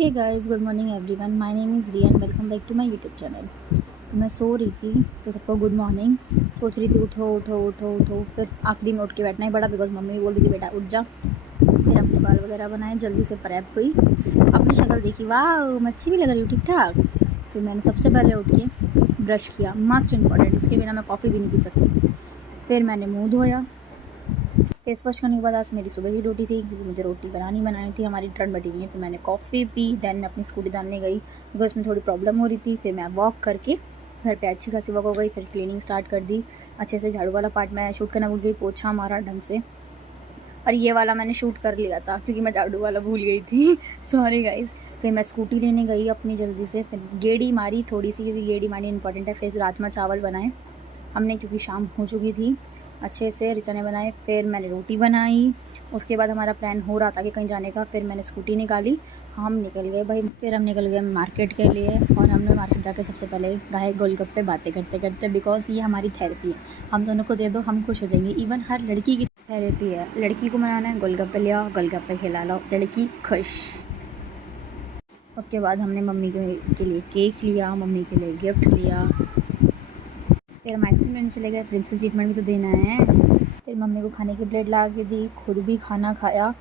Hey guys, good morning everyone. My name is Riya and welcome back to my YouTube channel. तो मैं सो रही थी तो सबको गुड मॉर्निंग सोच रही थी, उठो उठो उठो उठो। फिर आखिरी में उठ के बैठना ही पड़ा बिकॉज मम्मी बोल रही थी बेटा उठ जा। फिर अपने बाल वगैरह बनाए, जल्दी से प्रेप हुई, अपनी शक्ल देखी, वाह मैं अच्छी भी लग रही हूँ, ठीक ठाक। फिर मैंने सबसे पहले उठ के ब्रश किया, मस्ट इम्पॉर्टेंट, इसके बिना मैं कॉफ़ी भी नहीं पी सकती। फिर मैंने मुँह धोया, फेस वॉश करने के बाद आज मेरी सुबह की ड्यूटी थी क्योंकि मुझे रोटी बनानी थी, हमारी ट्रेन बटी हुई है। फिर मैंने कॉफ़ी पी, देन मैं अपनी स्कूटी डालने गई बिकॉज उसमें थोड़ी प्रॉब्लम हो रही थी। फिर मैं वॉक करके घर पे अच्छी खासी वॉक हो गई। फिर क्लीनिंग स्टार्ट कर दी अच्छे से। झाड़ू वाला पार्ट मैं शूट करना भूल गई, पोछा मारा ढंग से, और ये वाला मैंने शूट कर लिया था क्योंकि मैं झाड़ू वाला भूल गई थी सॉरी गाइज़। फिर मैं स्कूटी लेने गई अपनी जल्दी से, फिर गेड़ी मारी थोड़ी सी क्योंकि गेड़ी मारनी इंपॉर्टेंट है। फिर राजमा चावल बनाए हमने क्योंकि शाम हो चुकी थी, अच्छे से चने बनाए। फिर मैंने रोटी बनाई, उसके बाद हमारा प्लान हो रहा था कि कहीं जाने का। फिर मैंने स्कूटी निकाली, हम निकल गए भाई। फिर हम निकल गए मार्केट के लिए और हमने मार्केट जाके सबसे पहले खाए गोलगप्पे बातें करते करते, बिकॉज ये हमारी थेरेपी है। हम दोनों को दे दो हम खुश हो जाएंगे, इवन हर लड़की की थेरेपी है। लड़की को मनाना है, गोलगप्पे ले आओ, गोलगप्पे खिला लो, लड़की खुश। उसके बाद हमने मम्मी के लिए केक लिया, मम्मी के लिए गिफ्ट लिया। फिर हम आइसक्रीम लेने चले गए, प्रिंसेस ट्रीटमेंट भी तो देना है। फिर मम्मी को खाने की प्लेट ला के दी, खुद भी खाना खाया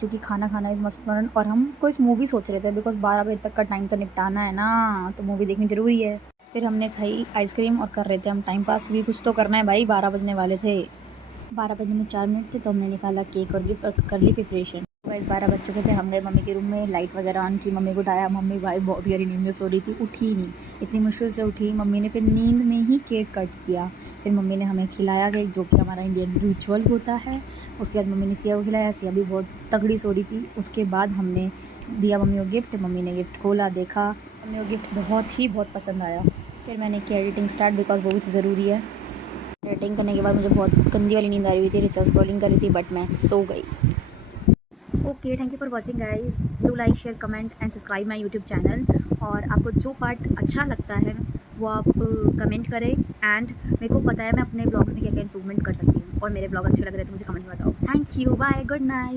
क्योंकि खाना खाना इज़ मस्ट इम्पॉर्टेंट। और हम कोई मूवी सोच रहे थे बिकॉज 12 बजे तक का टाइम तो निपटाना है ना, तो मूवी देखनी ज़रूरी है। फिर हमने खाई आइसक्रीम और कर रहे थे हम टाइम पास, क्योंकि कुछ तो करना है भाई, 12 बजने वाले थे। 12 बजने में 4 मिनट थे तो हमने निकाला केक और गिफ्ट और कर ली प्रिपरेशन। गाइस 12 बज चुके थे, हम गए मम्मी के रूम में, लाइट वगैरह ऑन की, मम्मी को उठाया। मम्मी भाई बहुत गहरी नींद में सो रही थी, उठी ही नहीं, इतनी मुश्किल से उठी। मम्मी ने फिर नींद में ही केक कट किया। फिर मम्मी ने हमें खिलाया केक, जो कि हमारा इंडियन रिचुअल होता है। उसके बाद मम्मी ने सिया को खिलाया, सिया भी बहुत तगड़ी सो रही थी। उसके बाद हमने दिया मम्मी को गिफ्ट, मम्मी ने गिफ्ट खोला, देखा, मम्मी को गिफ्ट बहुत पसंद आया। फिर मैंने की एडिटिंग स्टार्ट बिकॉज वो भी तो ज़रूरी है। एडिटिंग करने के बाद मुझे बहुत गंदी वाली नींद आ रही थी, रिचार्ज स्क्रॉलिंग कर रही थी, बट मैं सो गई। Okay, thank you for watching guys. Do like, share, comment and subscribe my YouTube channel. और आपको जो पार्ट अच्छा लगता है वो आप कमेंट करें, एंड मेरे को पता है मैं अपने ब्लॉग्स में क्या क्या इंप्रूवमेंट कर सकती हूँ। और मेरे ब्लॉग अच्छे लग रहे हैं तो मुझे कमेंट में बताओ। Thank you, bye, good night.